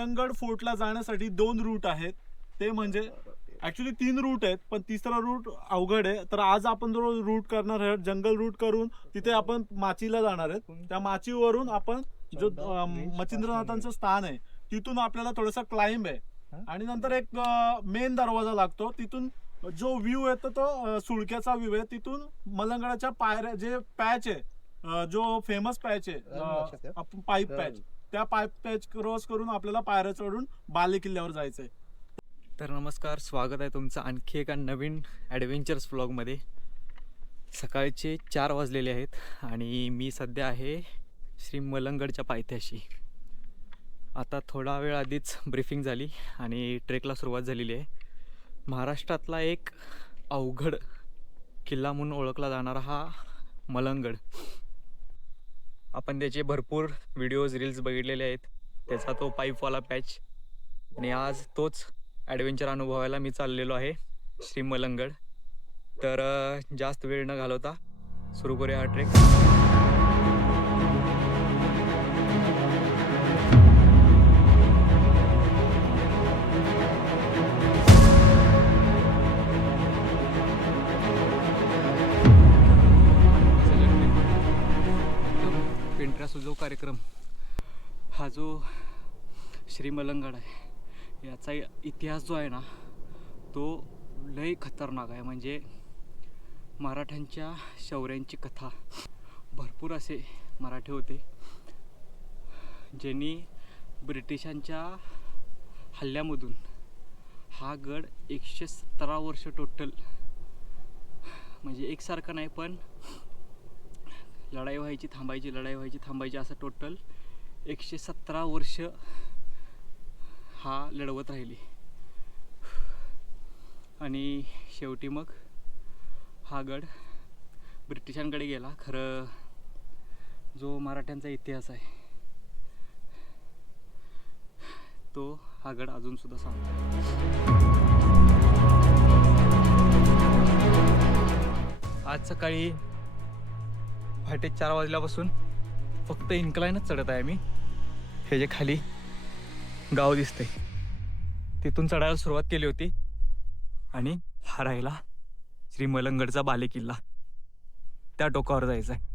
मलंगड फोर्टला जाण्यासाठी 2 रूट आहेत. ते म्हणजे ऍक्च्युली 3 रूट आहेत, पण तिसरा रूट अवघड आहे. तर आज आपण जो रूट करणार आहे जंगल रूट करून तिथे आपण माचीला जाणार आहेत. त्या माचीवरून आपण जो मच्छिंद्रनाथांचं स्थान आहे तिथून आपल्याला थोडासा क्लाइंब आहे आणि नंतर एक मेन दरवाजा लागतो. तिथून जो व्ह्यू येतो तो सुळक्याचा व्ह्यू आहे. तिथून मलंगडाच्या पायऱ्या जे पॅच आहे, जो फेमस पॅच आहे पाईप पॅच, त्या पाईप पॅच क्रॉस करून आपल्याला पायऱ्या चढून बाले किल्ल्यावर जायचंय. तर नमस्कार, स्वागत आहे तुमचं आणखी एका नवीन ॲडव्हेंचर्स व्लॉगमध्ये. सकाळचे 4 वाजलेले आहेत आणि मी सध्या आहे श्री मलंगडच्या पायथ्याशी. आता थोडा वेळ आधीच ब्रीफिंग झाली आणि ट्रेकला सुरुवात झालेली आहे. महाराष्ट्रातला एक अवघड किल्ला म्हणून ओळखला जाणारा हा मलंगड. आपण त्याचे भरपूर व्हिडिओज रील्स बघितलेले आहेत, त्याचा तो पाईपवाला पॅच, आणि आज तोच ॲडव्हेंचर अनुभवायला मी चाललेलो आहे श्री मलंगड. तर जास्त वेळ न घालवता सुरू करूया हा ट्रेक. पेंट्रास जो कार्यक्रम, हा जो श्री मलंगड आहे, याचा इतिहास जो आहे ना तो लय खतरनाक आहे. म्हणजे मराठ्यांच्या शौर्यांची कथा. भरपूर असे मराठी होते ज्यांनी ब्रिटिशांच्या हल्ल्यामधून हा गड 117 वर्ष टोटल, म्हणजे एकसारखं नाही पण लढाई व्हायची थांबायची, लढाई व्हायची थांबायची, असं टोटल 117 वर्ष हा लढवत राहिली. आणि शेवटी मग हा गड ब्रिटिशांकडे गेला. खरं जो मराठ्यांचा इतिहास आहे तो हा गड अजूनसुद्धा सांगतो. आज सकाळी पहाटे 4 वाजल्यापासून फक्त इन्क्लाइनच चढत आहे मी. हे जे खाली गाव दिसते तिथून चढायला सुरुवात केली होती आणि हा राहिला श्री मलंगडचा बाले किल्ला. त्या टोकावर जायचं आहे.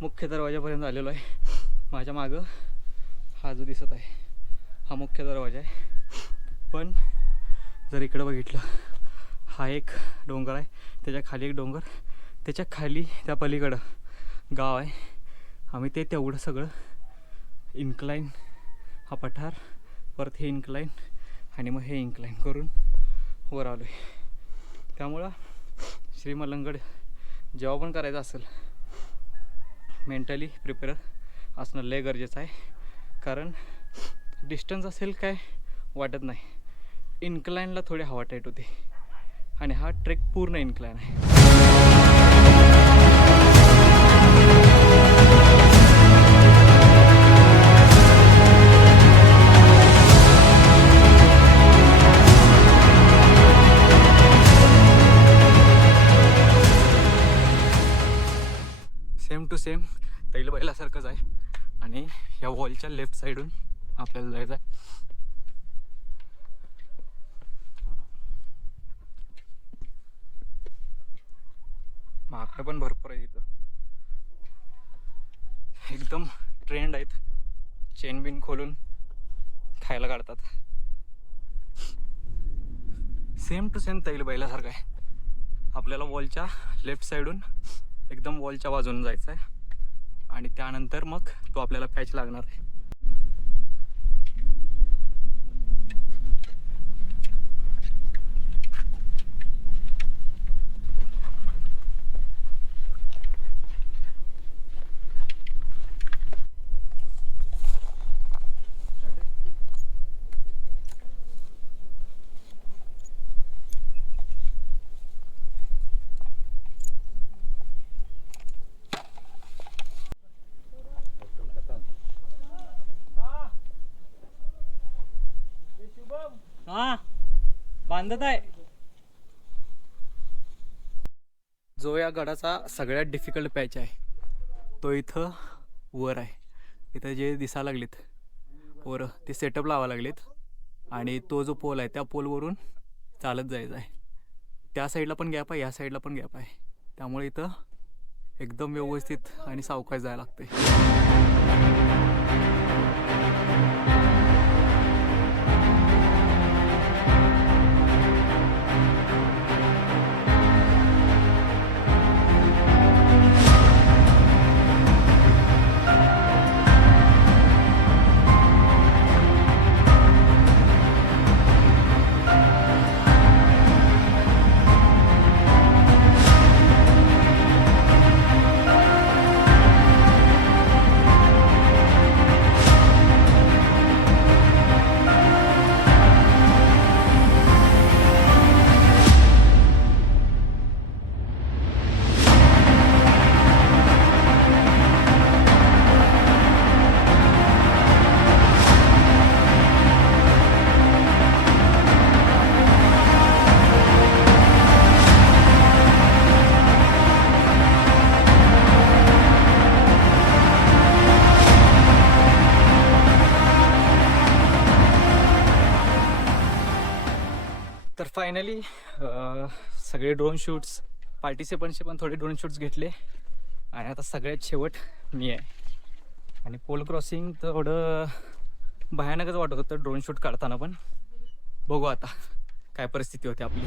मुख्य दरवाजापर्यंत आलेलो आहे. माझ्या मागं हा जो दिसत आहे हा मुख्य दरवाजा आहे. पण जर इकडं बघितलं, हा एक डोंगर आहे, त्याच्या खाली एक डोंगर, त्याच्या खाली त्या पलीकडं गाव आहे. आम्ही ते तेवढं सगळं इन्क्लाइन, हा पठार, परत हे इन्क्लाइन आणि मग हे इन्क्लाइन करून वर आलो आहे. त्यामुळं श्री मलंगड जेव्हा पण करायचं असेल मेंटली प्रिपेअर असणं लय गरजेचं आहे. कारण डिस्टन्स असेल काय वाटत नाही, इन्क्लाइनला थोडी हवा टाईट होते आणि हा ट्रेक पूर्ण इन्क्लाइन आहे. सेम टू सेम तैल बैलासारखंच आहे. आणि ह्या वॉलच्या लेफ्ट साईडून आपल्याला जायचं आहे. माकडं पण भरपूर आहे इथं, एकदम ट्रेंड आहेत. चेन बिन खोलून खायला काढतात. सेम टू सेम तैल बैलासारखं आहे. आपल्याला वॉलच्या लेफ्ट साईडून एकदम वॉलच्या बाजूने जायचं आहे आणि त्यानंतर मग तो आपल्याला पॅच लागणार आहे. शांतता आहे. जो या गडाचा सगळ्यात डिफिकल्ट पॅच आहे तो इथं वर आहे. इथं जे दिसायला लागलेत पोरं ते सेटअप लावा लागलेत आणि तो जो पोल आहे त्या पोलवरून चालत जायचं आहे. त्या साईडला पण गॅप आहे, या साईडला पण गॅप आहे. त्यामुळे इथं एकदम व्यवस्थित आणि सावकाश जायला लागते. तर फायनली सगळे ड्रोन शूट्स पार्टिसिपंट्सचे पण थोडे ड्रोन शूट्स घेतले आणि आता सगळ्यात शेवट मी आहे. आणि पोल क्रॉसिंग थोडं भयानकच वाटत होतं ड्रोन शूट काढताना, पण बघू आता काय परिस्थिती होती आपली.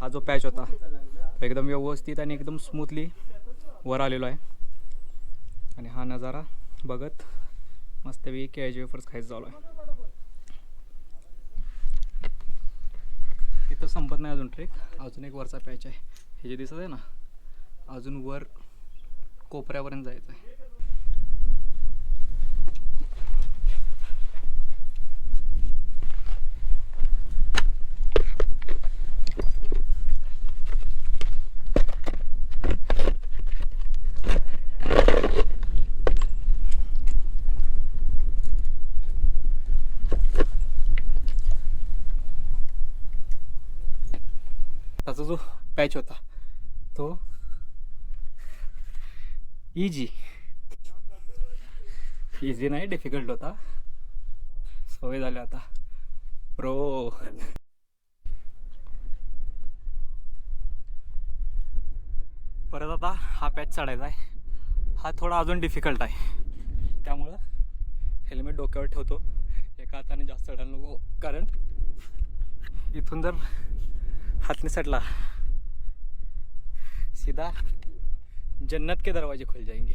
हा जो पॅच होता तो एकदम व्यवस्थित आणि एकदम स्मूथली वर आलेलो आहे. आणि हा नजारा बघत मस्तपैकी केळ्याचे वेफर्स खायचं चालू आहे. इथं संपत नाही अजून ट्रेक, अजून एक वरचा पॅच आहे. हे जे दिसत आहे ना, अजून वर कोपऱ्यापर्यंत जायचं आहे. त्याचा जो पॅच होता तो इजी नाही, डिफिकल्ट होता. सवय झाली आता प्रो. परत आता हा पॅच चढायचा आहे. हा थोडा अजून डिफिकल्ट आहे, त्यामुळं हेल्मेट डोक्यावर ठेवतो. एका हाताने जास्त चढायला नको, कारण इथून जर हाथ नहीं सटला सीधा जन्नत के दरवाजे खुल जाएंगे.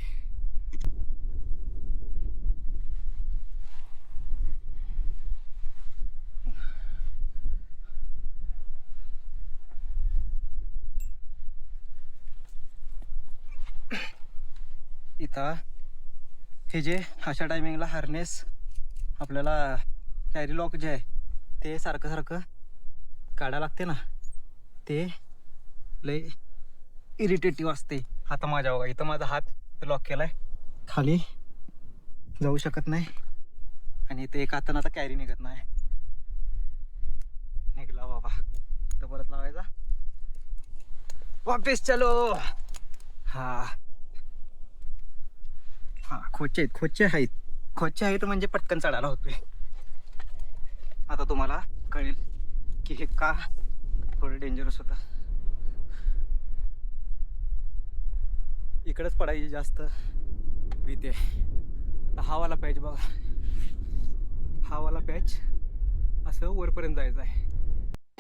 इथं हे जे अशा टायमिंगला हार्नेस आपल्याला कॅरी लॉक जे आहे ते सारखं सारखं काढायला लागते ना, ते लय इरिटेटिव्ह असते. आता माझ्या बघा इथं माझा हात लॉक केलाय, खाली जाऊ शकत नाही आणि इथे एक हातानं आता कॅरी निघत नाही. निघला बाबा, इथं परत लावायचा, वापिस चलो. हा हा खोचे आहेत म्हणजे पटकन चढायला होतोय. आता तुम्हाला कळेल की हे का थोडं डेंजरस होतं. इकडेच पडायची जास्त भीती आहे. हा वाला पॅच बघा, हा वाला पॅच असं वरपर्यंत जायचं आहे.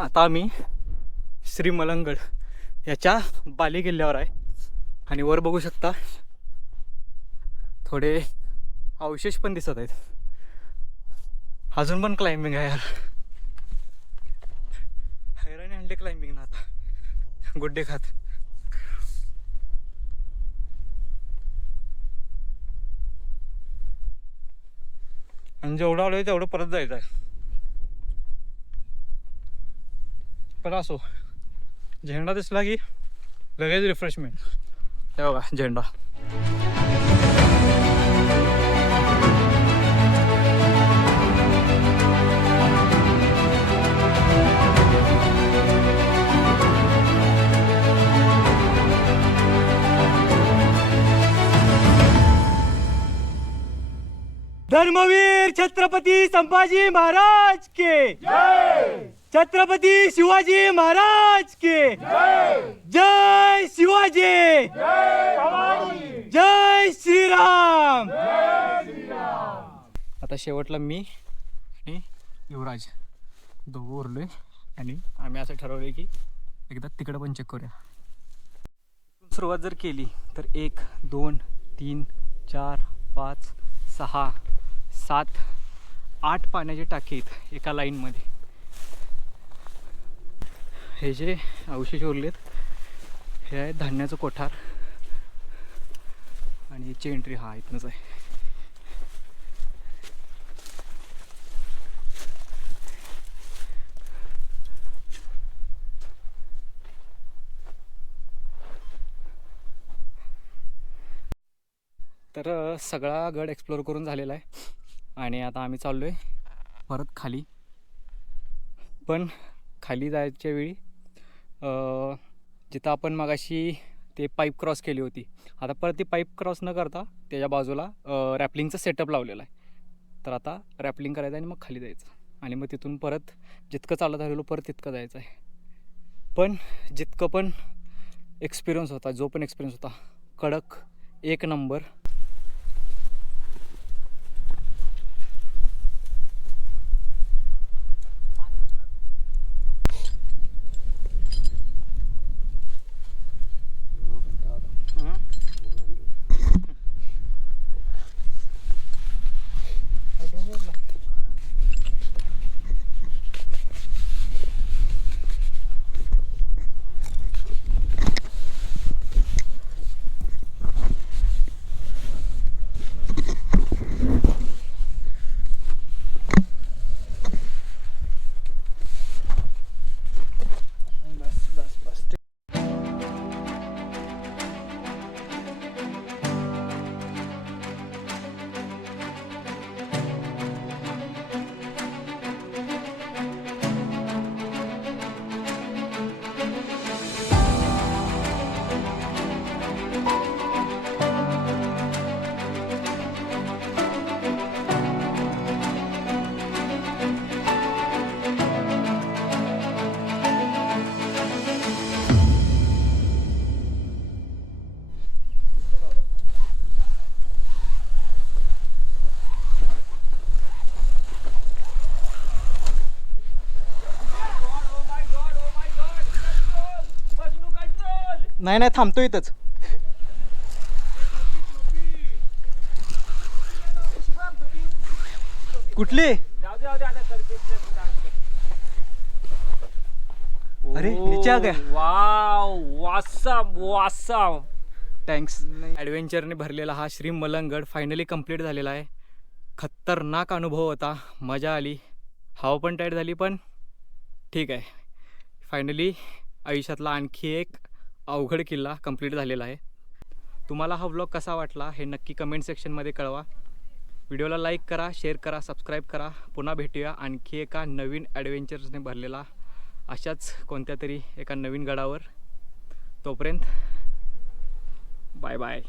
आता आम्ही श्री मलंगड याच्या बाली किल्ल्यावर आहे आणि वर बघू शकता थोडे अवशेष पण दिसत आहेत. अजून पण क्लाइम्बिंग आहे यार. हैराणी आणले क्लाइम्बिंग ना आता गुड्डे खात. आणि जेवढं आलोय तेवढं परत जायचं आहे. पण असो झेंडा दिसला की लगेच रिफ्रेशमेंट. हे बघा झेंडा. धर्मवीर छत्रपती संभाजी महाराज के छत्रपती शिवाजी महाराज के जय शिवाजी जय श्रीराम. आता शेवटला मी आणि युवराज दोघं उरलोय आणि आम्ही असं ठरवलंय की एकदा तिकडं पण चेक करूया. सुरुवात जर केली तर 1 2 3 4 5 6 7 8 पाण्याचे टाके आहेत एका लाईनमध्ये. हे जे अवशेष उरलेत हे आहे धान्याचं कोठार आणि याची एंट्री हा इथनंच आहे. तर सगळा गड एक्सप्लोर करून झालेला आहे आणि आता आम्ही चाललो आहे परत खाली. पण खाली जायच्या वेळी जिथं आपण मगाशी ते पाईप क्रॉस केली होती आता परत ती पाईप क्रॉस न करता त्याच्या बाजूला रॅपलिंगचं सेटअप लावलेलं आहे. तर आता रॅपलिंग करायचं आणि मग खाली जायचं आणि मग तिथून परत जितकं चालत आलेलो परत तितकं जायचं आहे. पण जितकं पण एक्सपिरियन्स होता जो पण एक्सपिरियन्स होता कडक एक नंबर. नाही नाही थांबतो इथंच. कुठली? अरे नीचे आ गया. वाव वासम वासम. थँक्स. ॲडव्हेंचरने भरलेला हा श्री मलंगड फायनली कंप्लीट झालेला आहे. खतरनाक अनुभव होता, मजा आली, हवा पण टाईट झाली पण ठीक आहे, फायनली आयुष्यातला आणखी एक अवघड किल्ला कंप्लीट झालेला आहे. तुम्हाला हा व्लॉग कसा वाटला हे नक्की कमेंट सेक्शनमध्ये कळवा. व्हिडिओला लाईक करा, शेअर करा, सबस्क्राईब करा. पुन्हा भेटूया आणखी एका नवीन ॲडव्हेंचर्सने भरलेला अशाच कोणत्या तरी एका नवीन गडावर. तोपर्यंत बाय बाय.